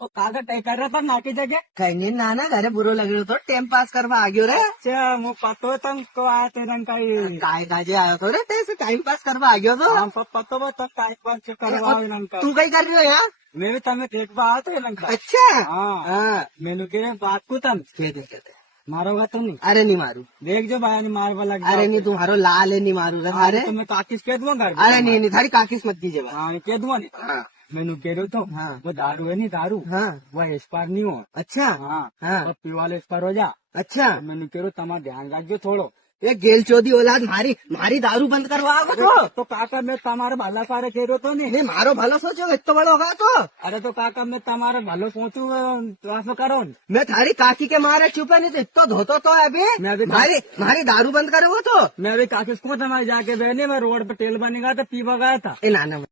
तो कागज तय कर रहा था नाकी जगह। कहीं नहीं नाना घरे बुरो लग रहो तो टाइम पास करवा आ गयो रे अच्छा मु पतो तुमको आया तेरंग का ही। काय काजे आयो तो रे तेरे टाइम पास करवा आ गयो तो हम सब पतो वो तब टाइम पास करवाओ इनंग का। तू कहीं कर रही हो यार मैं भी तमें देख बात तो इनंग का। अच्छा हाँ हाँ मैंने के बात को तम कहते मारोगा तुम नहीं। अरे नहीं मारू देख जो भाई नहीं मार वाला अरे नहीं तुम्हारो लाल है नहीं मारू रे अरे अरे तो मैं काकिस कह दूंगा घर अरे नहीं नहीं थारी काकिस मत कीजिए हाँ कह दूंगा नहीं। हाँ मैंने कह रहा तो हाँ वो दारू है नहीं दारू हाँ वह एक्सपायर नहीं हो। अच्छा हाँ हाँ वो पीवाले एक्सपायर हो जा। अच्छा मैंने कह रहा तुम्हारा ध्यान रखियो थोड़ो। ये गेल चौधी औलाद मारी मारी दारू बंद करवाओगे तो काका मैं तुम्हारे भला सारे कह रहा तो नहीं। नहीं मारो भला सोचो इतना बड़ा होगा तो अरे तो काका मैं तुम्हारे भलो सोचू ट्रांसफर करो। मैं थारी काकी के मारे चुपे नहीं तो इतना धोतो तो है अभी मैं भी मारी मारी दारू बंद करोगे तो मैं भी काकिस को तुम्हारे जाके बहने मैं रोड पर तेल बनेगा तो पीवा गया था। ए नाना